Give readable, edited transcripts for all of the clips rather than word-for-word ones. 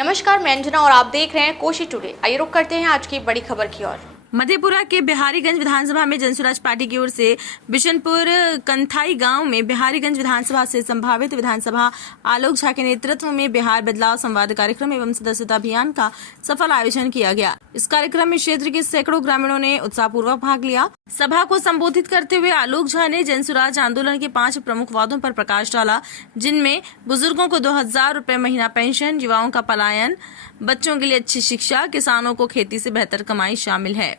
नमस्कार, मैं अंजना और आप देख रहे हैं कोशी टुडे। आइए रुक करते हैं आज की बड़ी खबर की ओर। मधेपुरा के बिहारीगंज विधानसभा में जनसुराज पार्टी की ओर से बिशनपुर कंथाई गांव में बिहारीगंज विधानसभा से संभावित विधानसभा आलोक झा के नेतृत्व में बिहार बदलाव संवाद कार्यक्रम एवं सदस्यता अभियान का सफल आयोजन किया गया। इस कार्यक्रम में क्षेत्र के सैकड़ों ग्रामीणों ने उत्साहपूर्वक भाग लिया। सभा को संबोधित करते हुए आलोक झा ने जनसुराज आंदोलन के 5 प्रमुख वादों पर प्रकाश डाला, जिनमें बुजुर्गों को 2000 रुपए महीना पेंशन, युवाओं का पलायन, बच्चों के लिए अच्छी शिक्षा, किसानों को खेती से बेहतर कमाई शामिल है।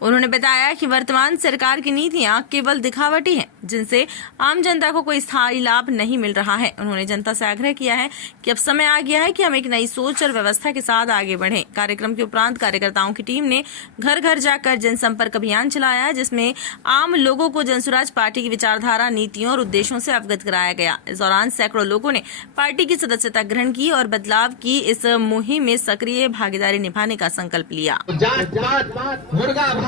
उन्होंने बताया कि वर्तमान सरकार की नीतियां केवल दिखावटी हैं, जिनसे आम जनता को कोई स्थायी लाभ नहीं मिल रहा है। उन्होंने जनता से आग्रह किया है कि अब समय आ गया है कि हम एक नई सोच और व्यवस्था के साथ आगे बढ़ें। कार्यक्रम के उपरांत कार्यकर्ताओं की टीम ने घर घर जाकर जनसंपर्क अभियान चलाया, जिसमें आम लोगों को जनसुराज पार्टी की विचारधारा, नीतियों और उद्देश्यों से अवगत कराया गया। इस दौरान सैकड़ों लोगों ने पार्टी की सदस्यता ग्रहण की और बदलाव की इस मुहिम में सक्रिय भागीदारी निभाने का संकल्प लिया।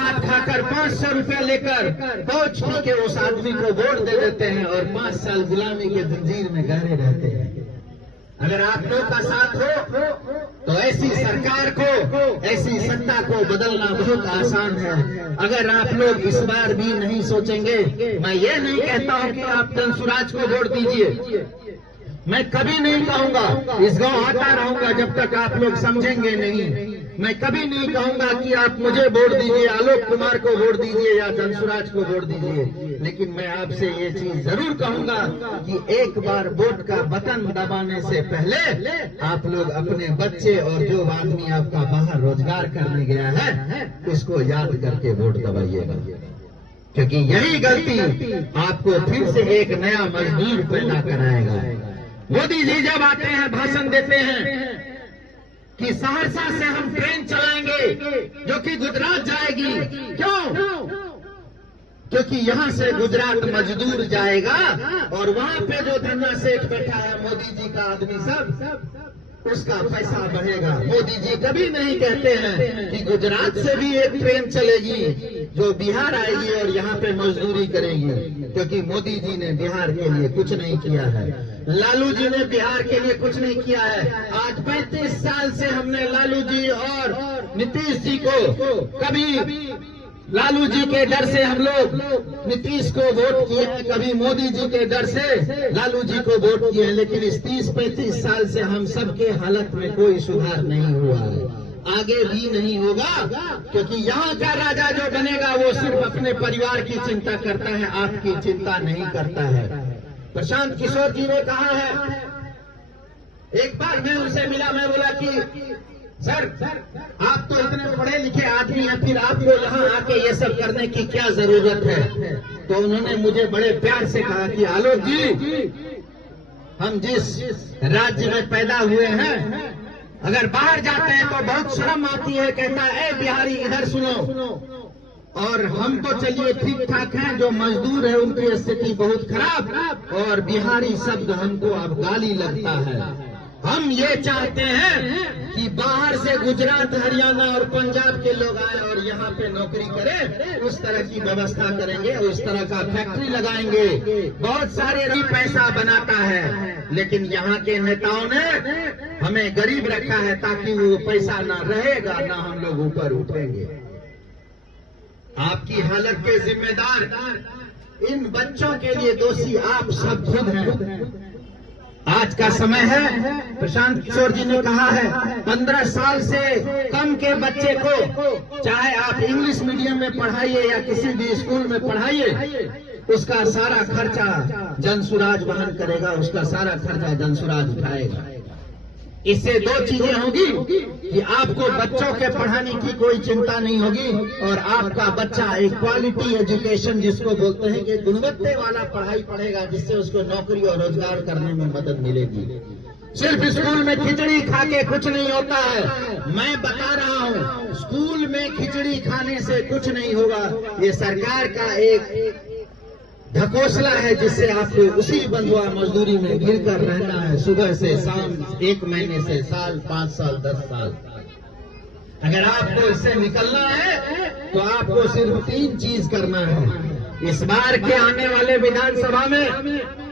खाकर 500 रुपया लेकर पहुंच के उस आदमी को वोट दे देते हैं और 5 साल गुलामी के जंजीर में गहरे रहते हैं। अगर आप लोग का साथ हो तो ऐसी सरकार को, ऐसी सत्ता को बदलना बहुत आसान है। अगर आप लोग इस बार भी नहीं सोचेंगे, मैं ये नहीं कहता हूं कि आप जनसुराज को वोट दीजिए, मैं कभी नहीं कहूंगा। इस गांव आता रहूंगा जब तक आप लोग समझेंगे नहीं। मैं कभी नहीं कहूंगा कि आप मुझे वोट दीजिए, आलोक कुमार को वोट दीजिए या जनसुराज को वोट दीजिए, लेकिन मैं आपसे ये चीज जरूर कहूंगा कि एक बार वोट का बटन दबाने से पहले आप लोग अपने बच्चे और जो आदमी आपका बाहर रोजगार करने गया है उसको याद करके वोट दबाइएगा, क्योंकि यही गलती आपको फिर से एक नया मजदूर पैदा कराएगा। मोदी जी जब आते हैं, भाषण देते हैं कि सहरसा से हम ट्रेन चलाएंगे जो कि गुजरात जाएगी। क्यों? क्योंकि यहाँ से गुजरात मजदूर जाएगा और वहाँ पे जो धन्ना सेठ बैठा है, मोदी जी का आदमी सब, उसका पैसा बढ़ेगा। मोदी जी कभी नहीं कहते हैं कि गुजरात से भी एक ट्रेन चलेगी जो बिहार आएगी और यहाँ पे मजदूरी करेगी, क्योंकि मोदी जी ने बिहार के लिए कुछ नहीं किया है, लालू जी ने बिहार के लिए कुछ नहीं किया है। आज 35 साल से हमने लालू जी और नीतीश जी को, कभी लालू जी के डर से हम लोग नीतीश को वोट किए हैं, कभी मोदी जी के डर से लालू जी को वोट किए हैं, लेकिन इस 30-35 साल से हम सबके हालत में कोई सुधार नहीं हुआ है, आगे भी नहीं होगा, क्योंकि यहाँ का राजा जो बनेगा वो सिर्फ अपने परिवार की चिंता करता है, आपकी चिंता नहीं करता है। प्रशांत किशोर जी ने कहा है, एक बार मैं उनसे मिला, मैं बोला कि सर आप तो इतने पढ़े लिखे आदमी हैं, फिर आपको यहाँ आके ये सब करने की क्या जरूरत है? तो उन्होंने मुझे बड़े प्यार से कहा कि आलोक जी, हम जिस राज्य में पैदा हुए हैं, अगर बाहर जाते हैं तो बहुत शर्म आती है, कहता है ए बिहारी इधर सुनो, और हम तो चलिए ठीक ठाक हैं, जो मजदूर है उनकी स्थिति बहुत खराब, और बिहारी शब्द हमको अब गाली लगता है। हम ये चाहते हैं कि बाहर से गुजरात, हरियाणा और पंजाब के लोग आए और यहाँ पे नौकरी करें, उस तरह की व्यवस्था करेंगे, उस तरह का फैक्ट्री लगाएंगे, बहुत सारे भी पैसा बनाता है, लेकिन यहाँ के नेताओं ने हमें गरीब रखा है ताकि वो पैसा ना रहेगा, ना हम लोग ऊपर उठेंगे। आपकी हालत के जिम्मेदार इन बच्चों के लिए दोषी आप सब खुद हैं। आज का समय है, प्रशांत किशोर जी ने कहा है, 15 साल से कम के बच्चे को चाहे आप इंग्लिश मीडियम में पढ़ाइए या किसी भी स्कूल में पढ़ाइए, उसका सारा खर्चा जनसुराज वहन करेगा, उसका सारा खर्चा जनसुराज उठाएगा। इससे 2 चीजें होगी कि आपको बच्चों के पढ़ाने की कोई चिंता नहीं होगी और आपका बच्चा एक क्वालिटी एजुकेशन जिसको बोलते हैं कि गुणवत्ता वाला पढ़ाई पढ़ेगा, जिससे उसको नौकरी और रोजगार करने में मदद मिलेगी। सिर्फ स्कूल में खिचड़ी खा के कुछ नहीं होता है, मैं बता रहा हूँ, स्कूल में खिचड़ी खाने से कुछ नहीं होगा। ये सरकार का एक ढकोसला है जिससे आपको उसी बंधुआ मजदूरी में गिर कर रहना है, सुबह से शाम, 1 महीने से साल, 5 साल, 10 साल। अगर आपको इससे निकलना है तो आपको सिर्फ 3 चीज करना है। इस बार के आने वाले विधानसभा में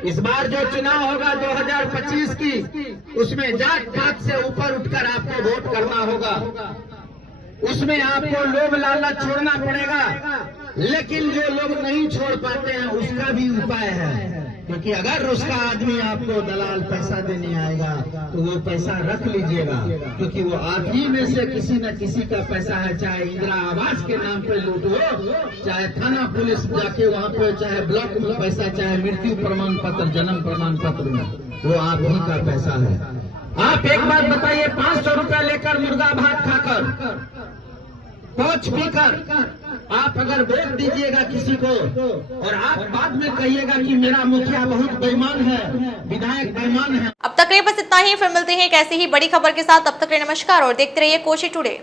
इस बार जो चुनाव होगा 2025 की, उसमें जात पात से ऊपर उठकर आपको वोट करना होगा। उसमें आपको लोभ लालच छोड़ना पड़ेगा, लेकिन जो लोग नहीं छोड़ पाते हैं उसका भी उपाय है। क्योंकि अगर उसका आदमी आपको दलाल पैसा देने आएगा तो वो पैसा रख लीजिएगा, क्योंकि वो आप ही में से किसी न किसी का पैसा है। चाहे इंदिरा आवास के नाम पे लूट हो, चाहे थाना पुलिस जाके वहाँ पे, चाहे ब्लॉक में पैसा, चाहे मृत्यु प्रमाण पत्र, जन्म प्रमाण पत्र में, वो आप ही का पैसा है। आप एक बात बताइए, 500 रुपया लेकर मुर्गा भात खाकर, पहुंच पीकर आप अगर वोट दीजिएगा किसी को और आप बाद में कहिएगा कि मेरा मुखिया बहुत बेईमान है, विधायक बेईमान है। अब तक के लिए बस इतना ही, फिर मिलते हैं एक ऐसी ही बड़ी खबर के साथ। तब तक के लिए नमस्कार और देखते रहिए कोशी टुडे।